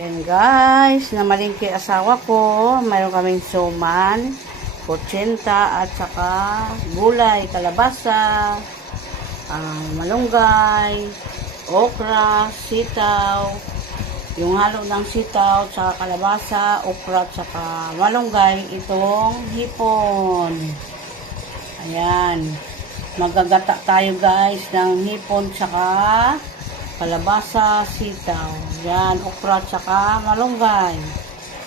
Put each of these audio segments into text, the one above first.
Ayan guys, namalingki asawa ko. Mayroon kaming suman, kutsinta, at saka gulay, kalabasa, malunggay, okra, sitaw. Yung halo ng sitaw, saka kalabasa, okra, saka malunggay, itong hipon. Ayan. Magagata tayo guys ng hipon, saka kalabasa, sitaw. Ayan, okra, saka malunggay.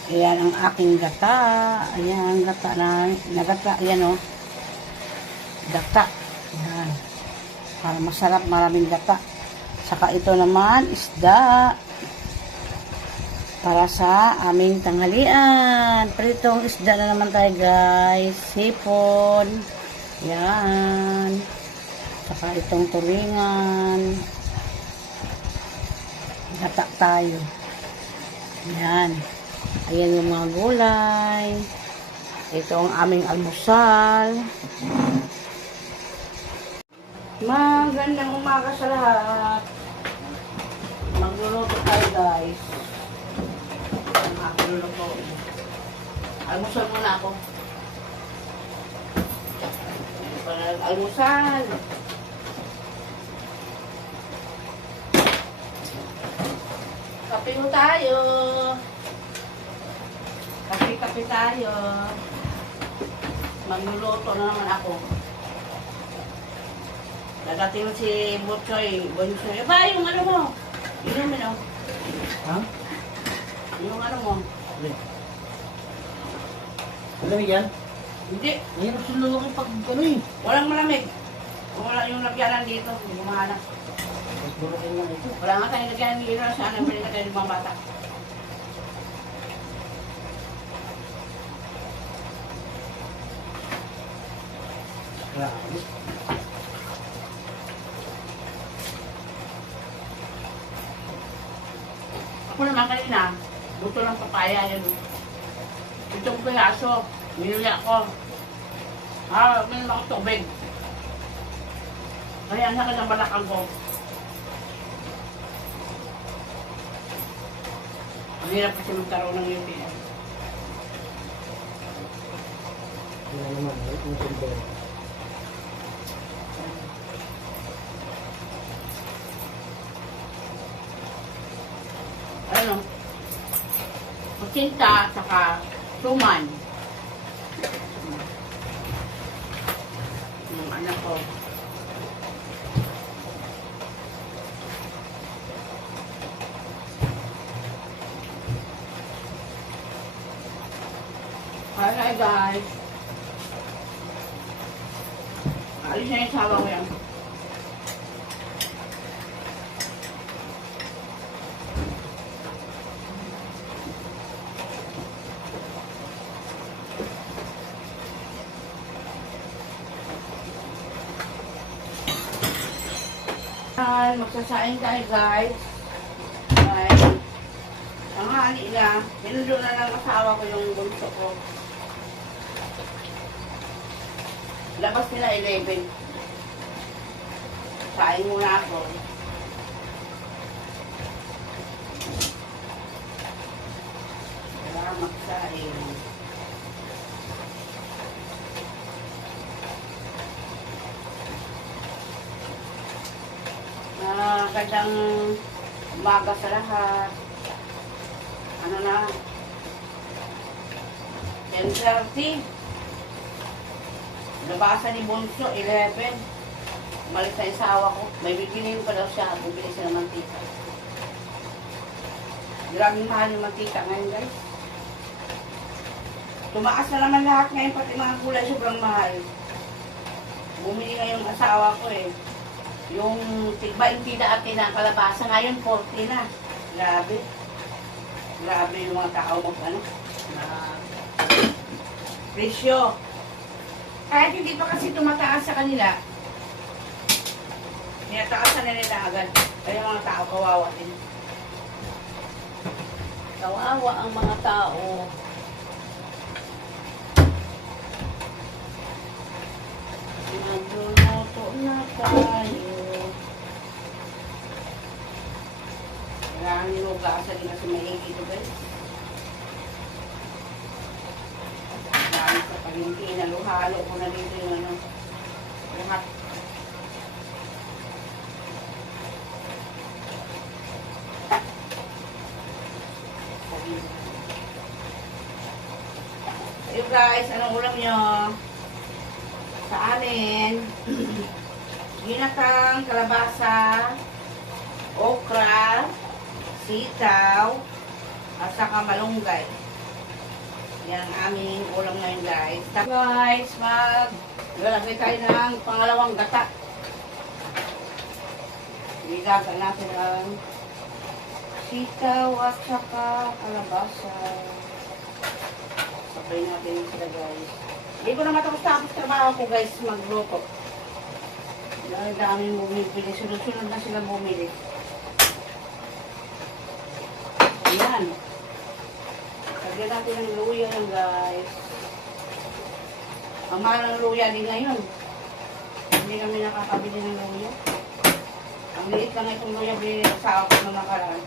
Ayan ang aking gata. Ayan, gata na, nagata. Ayan o. Gata. Ayan. Para masarap, maraming gata. Saka ito naman, isda. Para sa aming tanghalian. Pritong isda na naman tayo guys. Hipon. Ayan. Saka itong turingan. Gata tayo. Ayan. Ayan yung mga gulay. Ito ang aming almusal. Magandang umaga sa lahat. Magluluto tayo guys. Ang aking luluto. Almusal muna ako. Para almusal. Kape mo tayo. Kape tayo. Magluluto na naman ako. Dadating si Butchoy. Bonchoy. Ba, yung ano mo? Inumin mo. Ha? Yung ano mo? Malamig yan? Hindi. Ngayon ang sunod pag ano eh. Walang malamig. Wala yung lagyanan dito. Hindi ko mahanap. Burukin lang ito. Wala nga tayong lagyanan dito. Saan ang pinagay ng mga bata? Grabe. Ako naman kanina, buto ng papaya yun. Itong piyaso, minuli ako. Minuli ako tubig. Kaya ang sakit ng balakang ko. Ang hirap kasi magkaroon ng UTI. Wala naman. Ang sundin. Ano? Kutsinta, saka suman. Yung anak ko. Hi guys. Alis na yung sawa ko yan. Magsasain tayo guys. Okay. Ang hali na, pinundo na ng asawa ko yung bunso ko. Labas nila 11. Sain muna ako. Kaya magsain. Magandang umaga sa lahat. Ano na? 10:30. Nabasa ni Bonso, 11. Umalis na yung sawa ko. May bibiliin pa daw siya. Bibili siya ng mantika. Maraming mahal yung mantika ngayon guys. Tumaas na naman lahat ngayon. Pati mga kulay sobrang mahal. Bumili ngayon yung asawa ko eh. Yung tig-20 dati na kalabasa, ngayon 40 na. Grabe. Grabe yung mga tao ano. Presyo. Kahit hindi pa kasi tumataas sa kanila. Tinataasan na nila agad. Kaya yung mga tao kawawa din. Kawawa ang mga tao. Magluluto na tayo. Kailangan nilugasan din kasi maigi ito Ihalo ko na dito yung ano. Lahat. Ayun guys, anong ulam nyo? Sa amin, ginatang kalabasa, okra, sitaw, at saka malunggay. Yan ang aming ulam ngayon guys. Guys, maglalagay tayo ng pangalawang gata. Ilagay natin ang sitaw at saka kalabasa. Sabay natin sila guys. Hindi ko na matapos-tapos trabaho ko guys magluto. Dahil daming bumibili. Sunod-sunod na sila bumili. Ayan. Lagyan natin ng luya yan guys. Ang mahal ng luya din ngayon. Hindi kami nakakabili ng luya. Ang liit lang itong luya binili sa ako na nakaraan.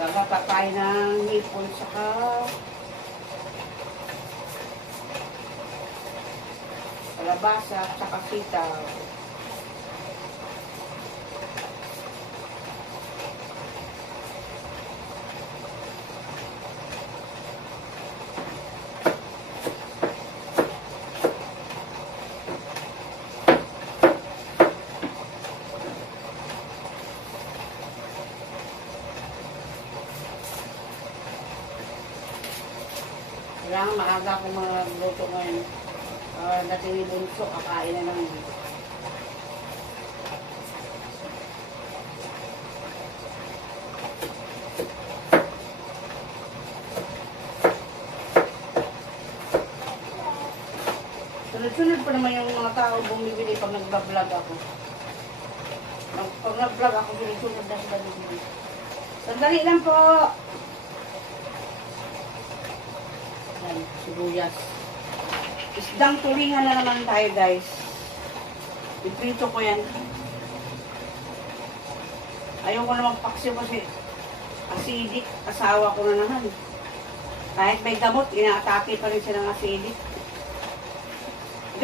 Gagata tayo ng hipon saka kalabasa at saka sitaw. Kailangan maaga akong magluto ngayon. Dating ni Bunso, kakain na lang. Sunod-sunod pa naman yung mga tao bumibili pag nag-vlog ako. Pag nag-vlog ako, sunod-sunod na sila bumibili. Sandali lang po! Yan, sibuyas. Isdang tulingan na naman tayo guys. Iprito ko yan. Ayaw ko na magpaksiw kasi acidic. Asawa ko na naman. Kahit may gamot, inaatake pa rin siya ng acidic.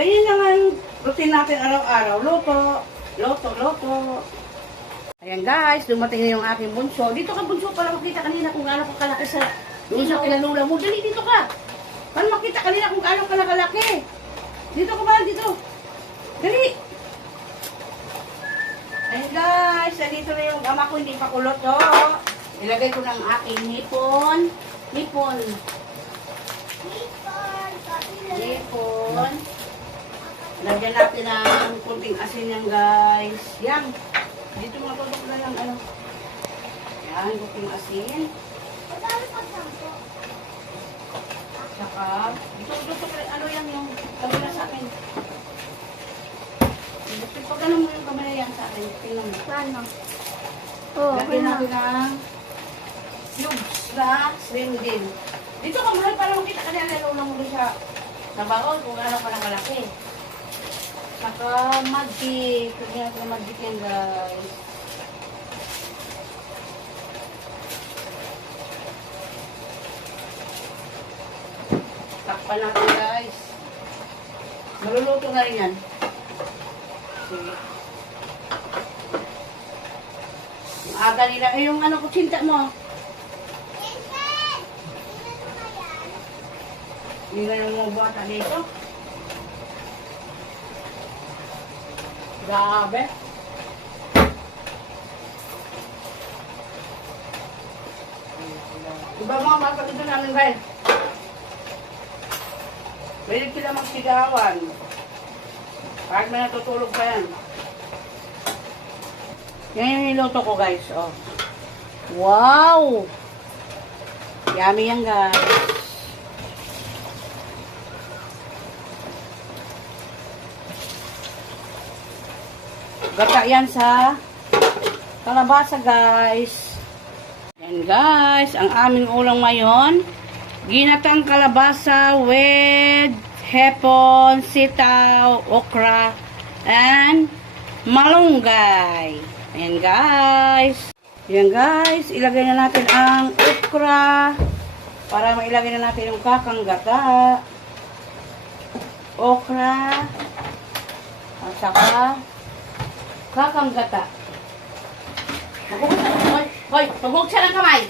Ganyan naman routine natin araw-araw. Luto, luto, luto. Ayan guys, dumating na yung aking bunso. Dito ka bunso para makita kanina kung gaano ka kalaki sa doon sa kilalula mo. Dali, dito ka. Para makita kanina kung gaano ka nakalaki. Dito ka ba? Dito. Dali. Ayan guys, dito na yung ama ko, hindi pa kulot. Oh. Ilagay ko ng aking hipon. Hipon. Hipon. Lagyan natin ng kunting asin yan guys. Yan. Dito mga tutok na lang ano. Yan, kunting asin. Saka, dito ano yan yung kamera sa akin. Pag ano mo yung kamera yan sa akin, tingnan mo. Paano? Oo, Lagyan natin ng cubes na slim din. Dito ka muna para makita ka na nalulong mo sa baon kung ano pa nakalaki. Saka magic. Lagyan natin ng magic yan guys. Takpan natin guys. Maluluto na rin yan. Sige. Yung aga nila. Eh, yung ano kutsinta mo. Hindi na yung mga bata dito. Grabe. Diba mga mapagito namin guys? Pwede sila magsigawan. Kahit may natutulog pa yan. Yan yung niluto ko guys. Oh. Wow! Yummy yan guys. Gata yan sa kalabasa guys. Yan guys. Ang aming ulam ngayon. Ginatang kalabasa with hepon, sitaw, okra, and malunggay. Ayan guys. Yan guys, ilagay na natin ang okra para mailagay na natin yung kakanggata. Okra at saka kakanggata. Maghugas ka. Hoy, maghugas ka ng kamay.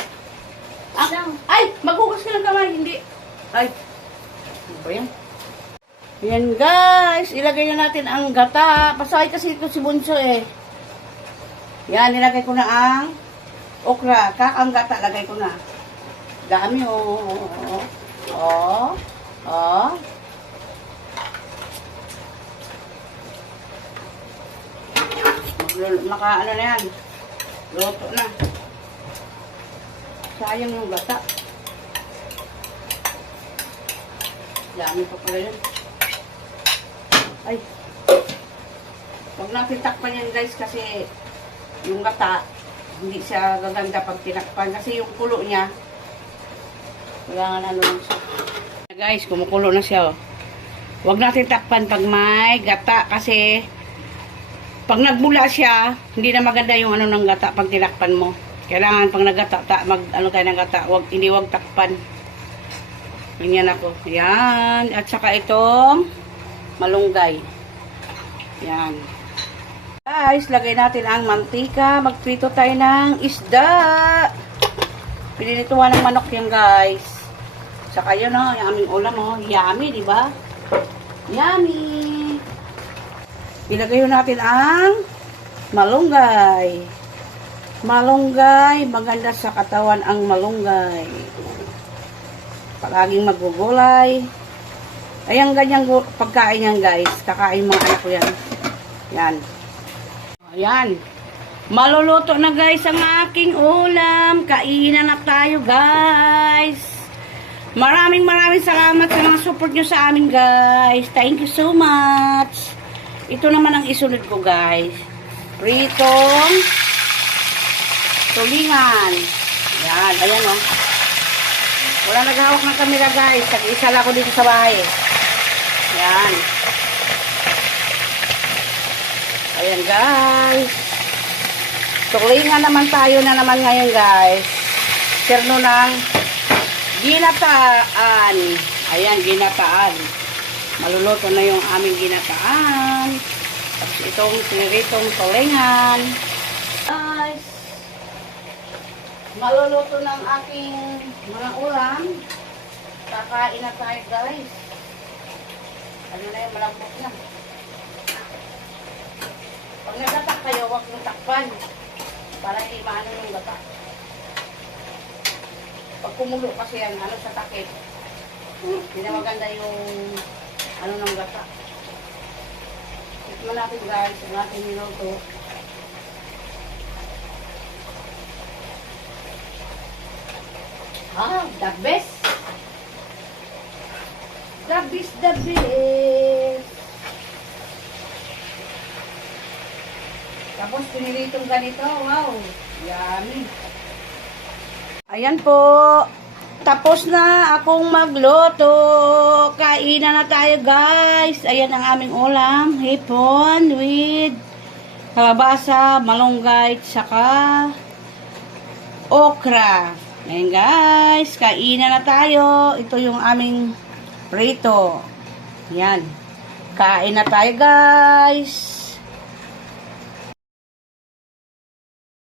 Ay, maghugas ka ng kamay. Hindi. Ay. Ano ba yan? Yan guys, ilagay na natin ang gata. Pasakay kasi ito si Bunso eh. Yan, nilagay ko na ang okra. Kakanggata, lagay ko na. Dami oh. Oh. Oh. Ano na yan. Luto na. Sayang yung gata. Dami pa pala yun. Ay. Huwag natin takpan yan guys kasi yung gata hindi siya gaganda pag tinakpan kasi yung kulo niya kailangan ano lang siya. Guys, kumukulo na siya oh. Huwag natin takpan pag may gata kasi pag nagbula siya, hindi na maganda yung ano ng gata pag tinakpan mo. Kailangan pag naggata, ano tayo ng gata, hindi wag takpan. Ganyan ako. Yan. At saka itong malunggay. Yan. Guys, lagay natin ang mantika. Magprito tayo ng isda. Pinilituhan ng manok yan guys. Saka yun oh, yung aming ulam oh. Yummy, di ba? Yummy. Ilagay natin ang malunggay. Malunggay, maganda sa katawan ang malunggay. Palaging magugulay. Ayan ganyang pagkain yan guys. Kakain mga anak ko yan. Yan. Ayan. Maluluto na guys ang aking ulam. Kainan na tayo guys. Maraming salamat sa mga support nyo sa amin guys. Thank you so much. Ito naman ang isunod ko guys. Pritong tulingan. Yan, ayan oh. Wala naghahawak ng camera guys. Tag-isa lang ako dito sa bahay. Yan. Ayan guys. Tulingan naman tayo na naman ngayon guys. Terno ng ginataan. Ayan, ginataan. Maluluto na yung aming ginataan. Tapos itong siniritong tulingan. Guys, maluluto ng aking mga ulam. Kakain na tayo guys. Ano na yung malambot na. Pag nagtatak kayo, huwag nyo takpan. Para hindi maano yung gata. Pag kumulo kasi yan, ano sa takip. Hindi na maganda yung ano ng gata. Tikman natin guys, ang ating niluto. Ah, the best. The best, the best. Tapos pinilitong ganito, wow. Yummy. Ayan po. Tapos na akong magluto. Kainan na tayo guys. Ayan ang aming ulam. Hipon with kalabasa, malunggay, saka okra. Ayan guys. Kainan na tayo. Ito yung aming prito. Ayan. Kain na tayo guys.